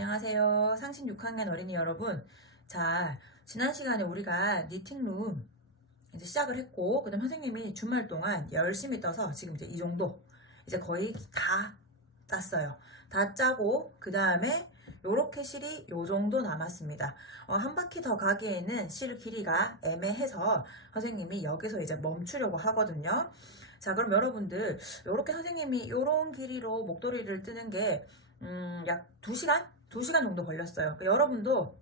안녕하세요. 상신 6학년 어린이 여러분. 자, 지난 시간에 우리가 니팅룸 이제 시작을 했고, 그 다음 선생님이 주말 동안 열심히 떠서 지금 이제 이 정도, 이제 거의 다 짰어요. 다 짜고, 그 다음에 요렇게 실이 요 정도 남았습니다. 한 바퀴 더 가기에는 실 길이가 애매해서 선생님이 여기서 이제 멈추려고 하거든요. 자, 그럼 여러분들, 요렇게 선생님이 요런 길이로 목도리를 뜨는 게, 약 2시간? 2시간 정도 걸렸어요. 그러니까 여러분도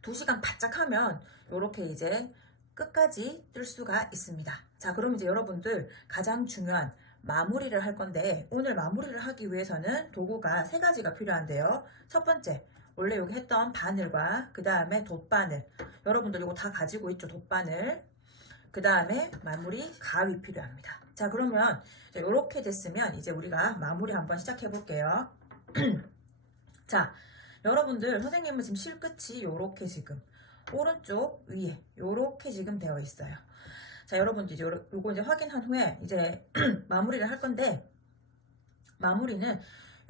2시간 바짝 하면 이렇게 이제 끝까지 뜰 수가 있습니다. 자, 그럼 이제 여러분들 가장 중요한 마무리를 할 건데, 오늘 마무리를 하기 위해서는 도구가 3가지가 필요한데요. 첫 번째, 원래 여기 했던 바늘과 그 다음에 돗바늘, 여러분들 이거 다 가지고 있죠, 돗바늘. 그 다음에 마무리 가위 필요합니다. 자, 그러면 이렇게 됐으면 이제 우리가 마무리 한번 시작해 볼게요. 자, 여러분들 선생님은 지금 실끝이 요렇게 지금 오른쪽 위에 요렇게 지금 되어 있어요. 자, 여러분들 이제 요거 이제 확인한 후에 이제 마무리를 할 건데, 마무리는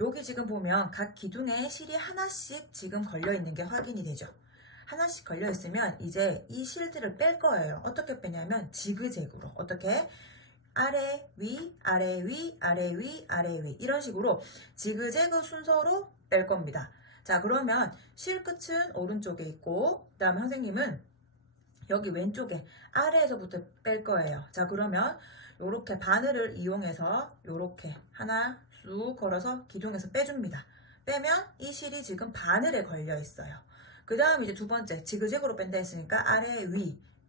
여기 지금 보면 각 기둥에 실이 하나씩 지금 걸려 있는 게 확인이 되죠. 하나씩 걸려 있으면 이제 이 실들을 뺄 거예요. 어떻게 빼냐면 지그재그로. 어떻게? 아래 위 아래 위 아래 위 아래 위 이런 식으로 지그재그 순서로 뺄 겁니다. 자, 그러면 실 끝은 오른쪽에 있고, 그 다음에 선생님은 여기 왼쪽에 아래에서부터 뺄 거예요. 자, 그러면 요렇게 바늘을 이용해서 요렇게 하나 쑥 걸어서 기둥에서 빼줍니다. 빼면 이 실이 지금 바늘에 걸려 있어요. 그 다음 이제 두 번째 지그재그로 뺀다 했으니까 아래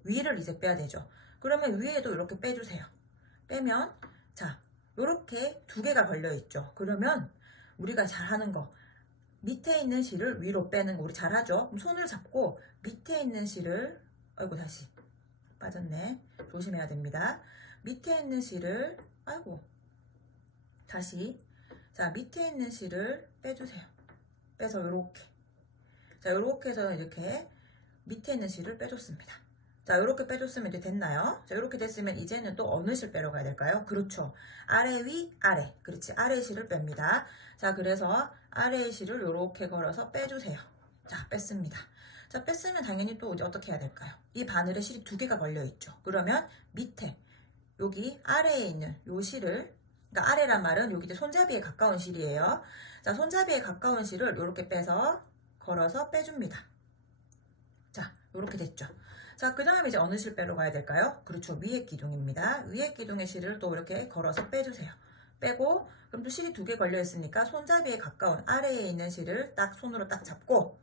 위를 이제 빼야 되죠. 그러면 위에도 이렇게 빼주세요. 빼면 자, 요렇게 2개가 걸려 있죠. 그러면 우리가 잘하는 거, 밑에 있는 실을 위로 빼는 거 우리 잘하죠. 그럼 손을 잡고 밑에 있는 실을, 아이고 다시 빠졌네, 조심해야 됩니다. 밑에 있는 실을, 아이고 다시, 자, 밑에 있는 실을 빼주세요. 빼서 요렇게, 자, 요렇게 해서 이렇게 밑에 있는 실을 빼줬습니다. 자, 요렇게 빼줬으면 이제 됐나요? 자, 요렇게 됐으면 이제는 또 어느 실 빼러 가야 될까요? 그렇죠. 아래 위 아래, 그렇지, 아래 실을 뺍니다. 자, 그래서 아래 실을 요렇게 걸어서 빼주세요. 자, 뺐습니다. 자, 뺐으면 당연히 또 이제 어떻게 해야 될까요? 이 바늘에 실이 2개가 걸려 있죠. 그러면 밑에 여기 아래에 있는 요 실을, 그러니까 아래란 말은 여기 이제 손잡이에 가까운 실이에요. 자, 손잡이에 가까운 실을 요렇게 빼서 걸어서 빼줍니다. 자, 요렇게 됐죠. 자, 그 다음에 이제 어느 실 빼러 가야 될까요? 그렇죠. 위에 기둥입니다. 위에 기둥의 실을 또 이렇게 걸어서 빼주세요. 빼고, 그럼 또 실이 2개 걸려 있으니까 손잡이에 가까운 아래에 있는 실을 딱 손으로 딱 잡고,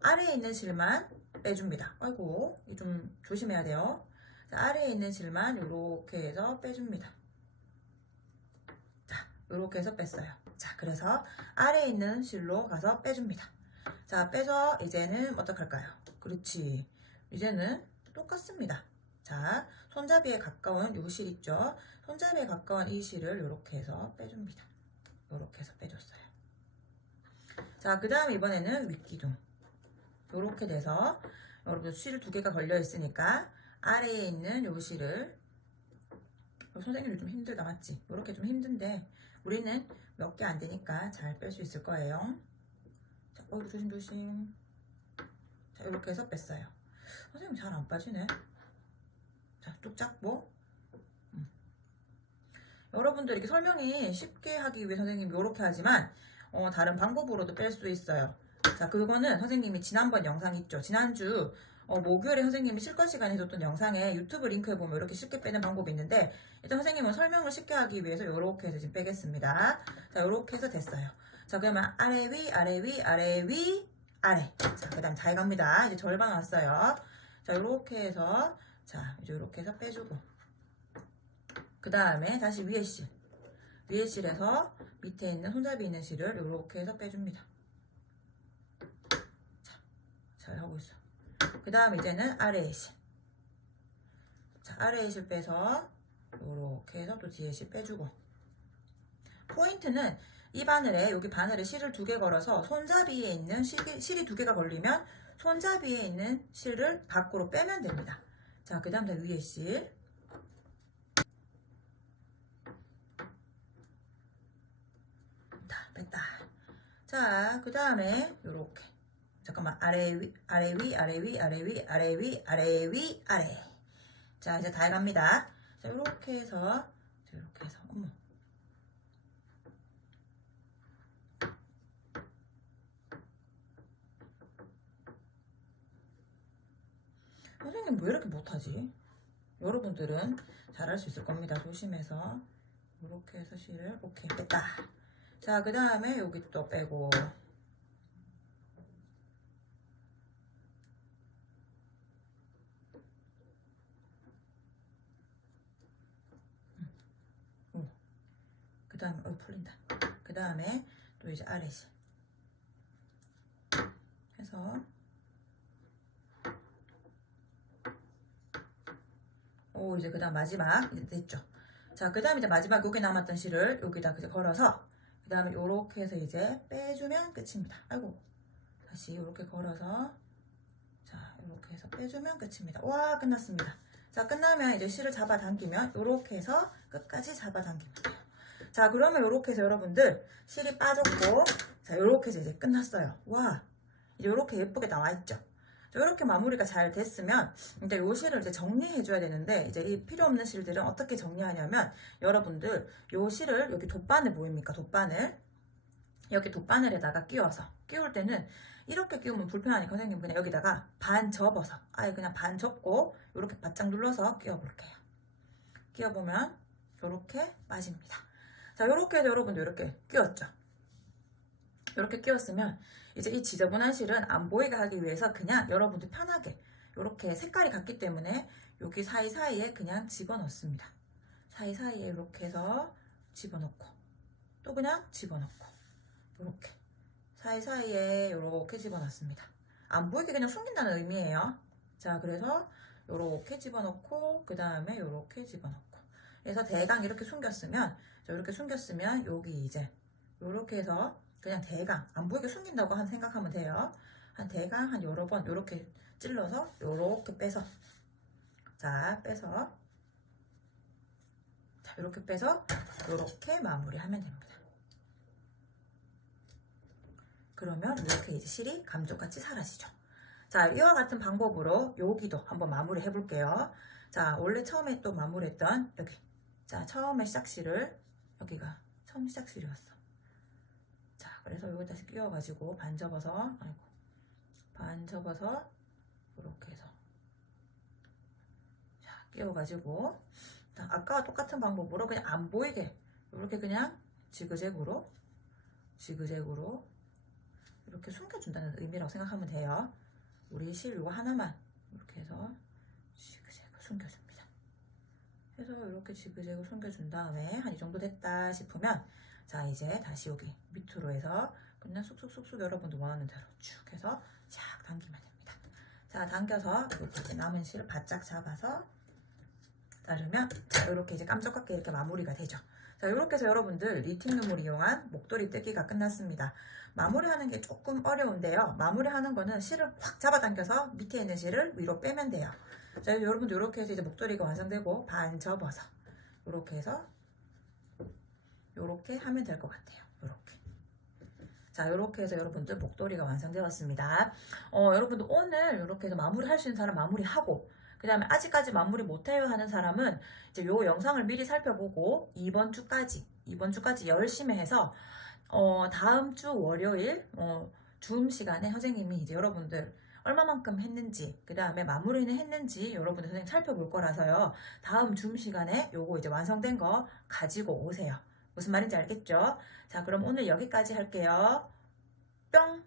아래에 있는 실만 빼줍니다. 아이고, 이 좀 조심해야 돼요. 자, 아래에 있는 실만 요렇게 해서 빼줍니다. 자, 요렇게 해서 뺐어요. 자, 그래서 아래에 있는 실로 가서 빼줍니다. 자, 빼서 이제는 어떡할까요? 그렇지. 이제는 똑같습니다. 자, 손잡이에 가까운 요 실 있죠? 손잡이에 가까운 이 실을 이렇게 해서 빼줍니다. 이렇게 해서 빼줬어요. 자, 그 다음 이번에는 윗기둥. 이렇게 돼서 여러분 실 2개가 걸려 있으니까 아래에 있는 요 실을, 선생님이 좀 힘들다 맞지? 이렇게 좀 힘든데 우리는 몇 개 안 되니까 잘 뺄 수 있을 거예요. 자, 조심조심. 자, 이렇게 해서 뺐어요. 선생님 잘 안 빠지네. 자, 뚝 잡고. 여러분들 이렇게 설명이 쉽게 하기 위해 선생님이 이렇게 하지만 다른 방법으로도 뺄 수 있어요. 자, 그거는 선생님이 지난번 영상 있죠. 지난주 목요일에 선생님이 실컷 시간에 해줬던 영상에 유튜브 링크에 보면 이렇게 쉽게 빼는 방법이 있는데, 일단 선생님은 설명을 쉽게 하기 위해서 이렇게 해서 지금 빼겠습니다. 자, 이렇게 해서 됐어요. 자, 그러면 아래 위 아래 위 아래 위 아래. 자, 그 다음 잘 갑니다. 이제 절반 왔어요. 자, 요렇게 해서, 자, 이제 요렇게 해서 빼주고. 그 다음에 다시 위에 실. 위에 실에서 밑에 있는 손잡이 있는 실을 요렇게 해서 빼줍니다. 자, 잘 하고 있어. 그 다음 이제는 아래의 실. 자, 아래의 실 빼서 요렇게 해서 또 뒤에 실 빼주고. 포인트는 이 바늘에, 여기 바늘에 실을 2개 걸어서 손잡이에 있는 실이 2개가 걸리면 손잡이에 있는 실을 밖으로 빼면 됩니다. 자, 그 다음 위에 실. 다 뺐다. 자, 그 다음에 요렇게. 잠깐만. 아래 위, 아래 위, 아래 위, 아래 위, 아래 위, 아래 위, 아래. 자, 이제 다 해갑니다. 자, 요렇게 해서, 어머. 선생님 왜 이렇게 못하지? 여러분들은 잘할 수 있을 겁니다. 조심해서. 이렇게 해서 실을 오케이 뺐다. 자, 그 다음에 여기 또 빼고. 그 다음에 풀린다. 그 다음에 또 이제 아래 실 해서 이제 그 다음 마지막 이제 됐죠. 자, 그 다음에 이제 마지막 여기 남았던 실을 여기다 이제 걸어서 그 다음에 요렇게 해서 이제 빼주면 끝입니다. 아이고, 다시 요렇게 걸어서 자, 요렇게 해서 빼주면 끝입니다. 와, 끝났습니다. 자, 끝나면 이제 실을 잡아당기면 요렇게 해서 끝까지 잡아당기면 돼요. 자, 그러면 요렇게 해서 여러분들 실이 빠졌고, 자, 요렇게 해서 이제 끝났어요. 와, 이제 요렇게 예쁘게 나와있죠. 이렇게 마무리가 잘 됐으면 이제 요 실을 이제 정리해 줘야 되는데, 이제 이 필요 없는 실들은 어떻게 정리하냐면, 여러분들 요 실을 여기 돗바늘 보입니까? 돗바늘 여기 돗바늘에다가 끼워서, 끼울 때는 이렇게 끼우면 불편하니까 선생님 그냥 여기다가 반 접어서, 아예 그냥 반 접고 이렇게 바짝 눌러서 끼워 볼게요. 끼워보면 이렇게 빠집니다. 자, 이렇게 해서 여러분들 이렇게 끼웠죠. 이렇게 끼웠으면 이제 이 지저분한 실은 안 보이게 하기 위해서 그냥 여러분들 편하게 이렇게 색깔이 같기 때문에 여기 사이사이에 그냥 집어넣습니다. 사이사이에 이렇게 해서 집어넣고, 또 그냥 집어넣고, 이렇게 사이사이에 이렇게 집어넣습니다. 안 보이게 그냥 숨긴다는 의미예요. 자, 그래서 이렇게 집어넣고, 그 다음에 이렇게 집어넣고, 그래서 대강 이렇게 숨겼으면, 이렇게 숨겼으면 여기 이제 이렇게 해서 그냥 대강 안 보이게 숨긴다고 생각하면 돼요. 한 대강 한 여러 번 이렇게 찔러서 이렇게 빼서, 자, 빼서, 자, 이렇게 빼서 이렇게 마무리하면 됩니다. 그러면 이렇게 이제 실이 감쪽같이 사라지죠. 자, 이와 같은 방법으로 여기도 한번 마무리 해볼게요. 자, 원래 처음에 또 마무리했던 여기, 자, 처음에 시작실을, 여기가 처음 시작실이었어. 자, 그래서 여기 다시 끼워가지고 반 접어서, 아이고, 반 접어서 이렇게 해서, 자, 끼워가지고, 자, 아까와 똑같은 방법으로 그냥 안 보이게 이렇게 그냥 지그재그로 이렇게 숨겨준다는 의미라고 생각하면 돼요. 우리 실 이거 하나만 이렇게 해서 지그재그 숨겨줍니다. 해서 이렇게 지그재그 숨겨준 다음에 한 이 정도 됐다 싶으면, 자, 이제 다시 여기 밑으로 해서 그냥 쑥쑥쑥쑥 여러분들 원하는 대로 쭉 해서 샥 당기면 됩니다. 자, 당겨서 이렇게 남은 실을 바짝 잡아서 자르면, 자, 이렇게 이제 깜짝같게 이렇게 마무리가 되죠. 자, 이렇게 해서 여러분들 니팅룸을 이용한 목도리 뜯기가 끝났습니다. 마무리하는 게 조금 어려운데요. 마무리하는 거는 실을 확 잡아당겨서 밑에 있는 실을 위로 빼면 돼요. 자, 여러분들 이렇게 해서 이제 목도리가 완성되고 반 접어서 이렇게 해서 이렇게 하면 될 것 같아요. 이렇게. 자, 이렇게 해서 여러분들 목도리가 완성되었습니다. 여러분들 오늘 이렇게 해서 마무리 할 수 있는 사람 마무리하고, 그 다음에 아직까지 마무리 못해요 하는 사람은 이제 요 영상을 미리 살펴보고 이번 주까지 열심히 해서 다음 주 월요일 줌 시간에 선생님이 이제 여러분들 얼마만큼 했는지, 그 다음에 마무리는 했는지 여러분들 선생님 살펴볼 거라서요. 다음 줌 시간에 요거 이제 완성된 거 가지고 오세요. 무슨 말인지 알겠죠? 자, 그럼 오늘 여기까지 할게요. 뿅!